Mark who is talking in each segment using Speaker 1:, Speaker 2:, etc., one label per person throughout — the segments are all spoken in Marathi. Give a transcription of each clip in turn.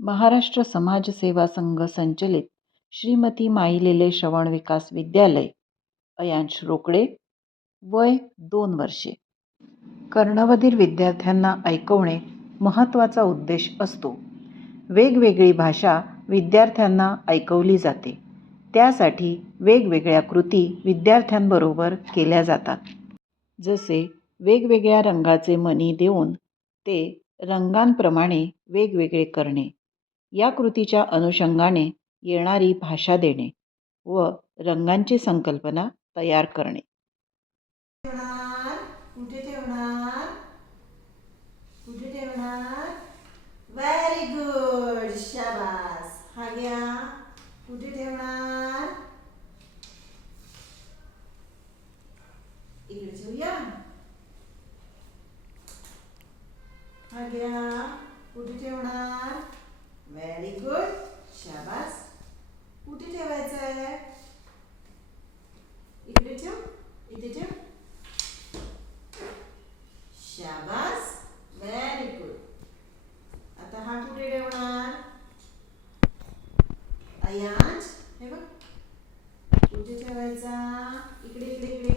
Speaker 1: महाराष्ट्र समाजसेवा संघ संचलित श्रीमती माईलेले श्रवण विकास विद्यालय अयांश रोकडे वय दोन वर्षे. कर्णवधीर विद्यार्थ्यांना ऐकवणे महत्त्वाचा उद्देश असतो. वेगवेगळी भाषा विद्यार्थ्यांना ऐकवली जाते. त्यासाठी वेगवेगळ्या कृती विद्यार्थ्यांबरोबर केल्या जातात. जसे वेगवेगळ्या रंगाचे मणी देऊन ते रंगांप्रमाणे वेगवेगळे करणे. या कृतीच्या अनुषंगाने येणारी भाषा देणे व रंगांची संकल्पना तयार करणे.
Speaker 2: कुठे ठेवणार? कुठे ठेवणार? व्हेरी गुड शाबास. हा घ्या. कुठे ठेवणार? इकडे ठेवूया. हा घ्या. कुठे ठेवणार? आज हे बघ. उजव्या ठेवायचा? इकडे इकडे इकडे.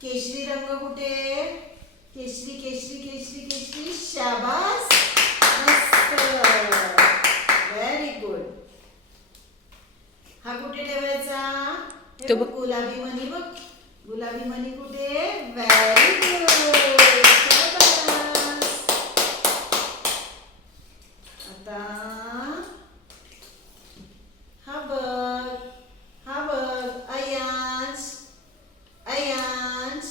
Speaker 2: केशरी रंग कुठे? केशरी केशरी केशरी केशरी. शाबास. व्हेरी गुड हा कुठे ठेवायचा. गुलाबी मणी बघ. गुलाबी मणी कुठे? व्हेरी गुड आता हा बघ हा बघ अयांश अयांश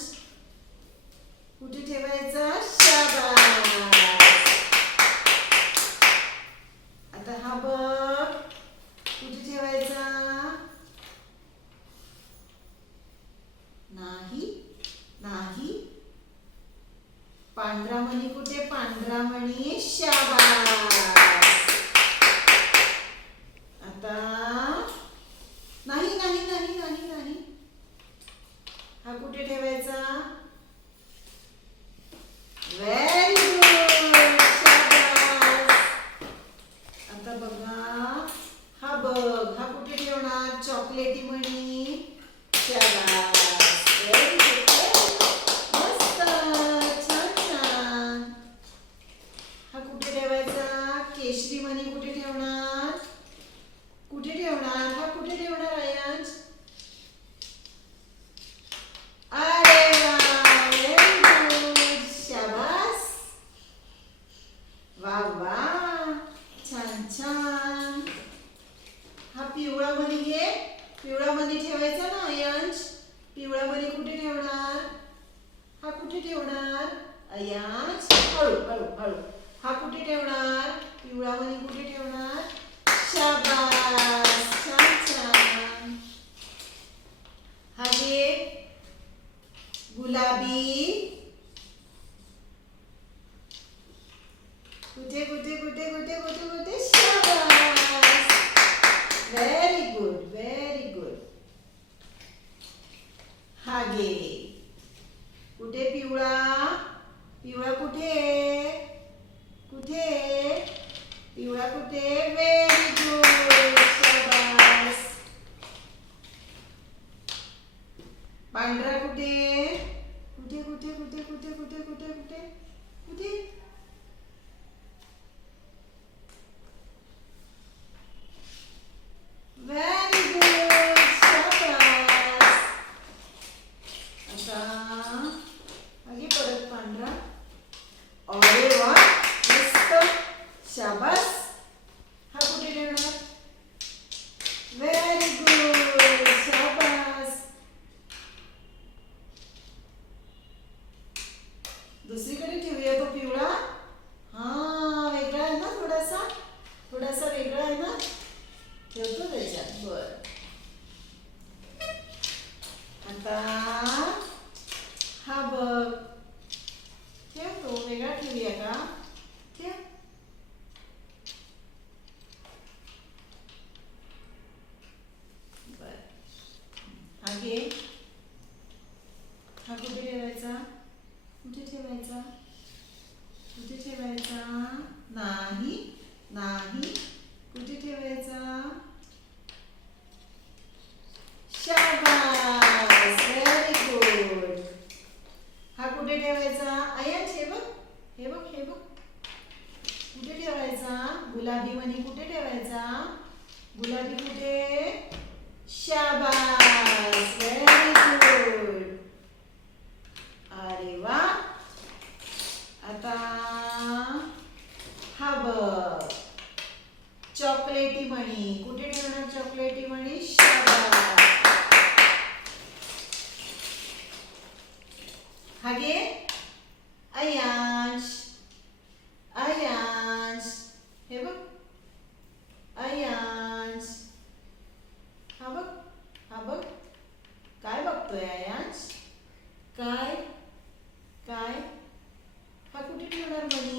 Speaker 2: कुठे ठेवायचा शाबास आता हा बघ कुठे ठेवायचा नाही नाही पांढरा मणी कुठे पांढरा मणी शाबास आता नाही नाही नाही नाही नाही हा कुठे ठेवायचा व्हेरी गुड शाबास आता बघा हा बघ हा कुठे ठेवणार चॉकलेटी मणी शाबास Very good. मस्त छान छान हा कुठे ठेवायचा केशरी मणी कुठे ठेवणार कुठे ठेवणार हा कुठे ठेवणार आयांश अरे वा व्हेरी गुड शाबास वा वा छान छान हा पिवळा मणी घे पिवळा मणी ठेवायचा ना अयांश? पिवळा मणी कुठे ठेवणार? हा कुठे ठेवणार? अयांश? हळू हळू हळू. हा कुठे ठेवणार? पिवळा मणी कुठे ठेवणार? शाबास! E o EcoT veio. दुसरीकडे ठेवूया तो पिवळा. हा वेगळा आहे ना थोडासा? थोडासा वेगळा आहे ना? ठेवतो त्याच्यात. बर. आता हा बघ. ठेव तो वेगळा ठेवूया का? ठेव. बर. हा घे. गुलाबी मणी कुठे ठेवायचा? गुलाबी कुठे? शाबास! व्हेरी गुड अरे वा! आता हा बघ. चॉकलेटी मणी. कुठे ठेवणार चॉकलेटी मणी? शाबास! हा घे. अय्या! व्यायाच काय काय? हा कुठे ठेवणार म्हणी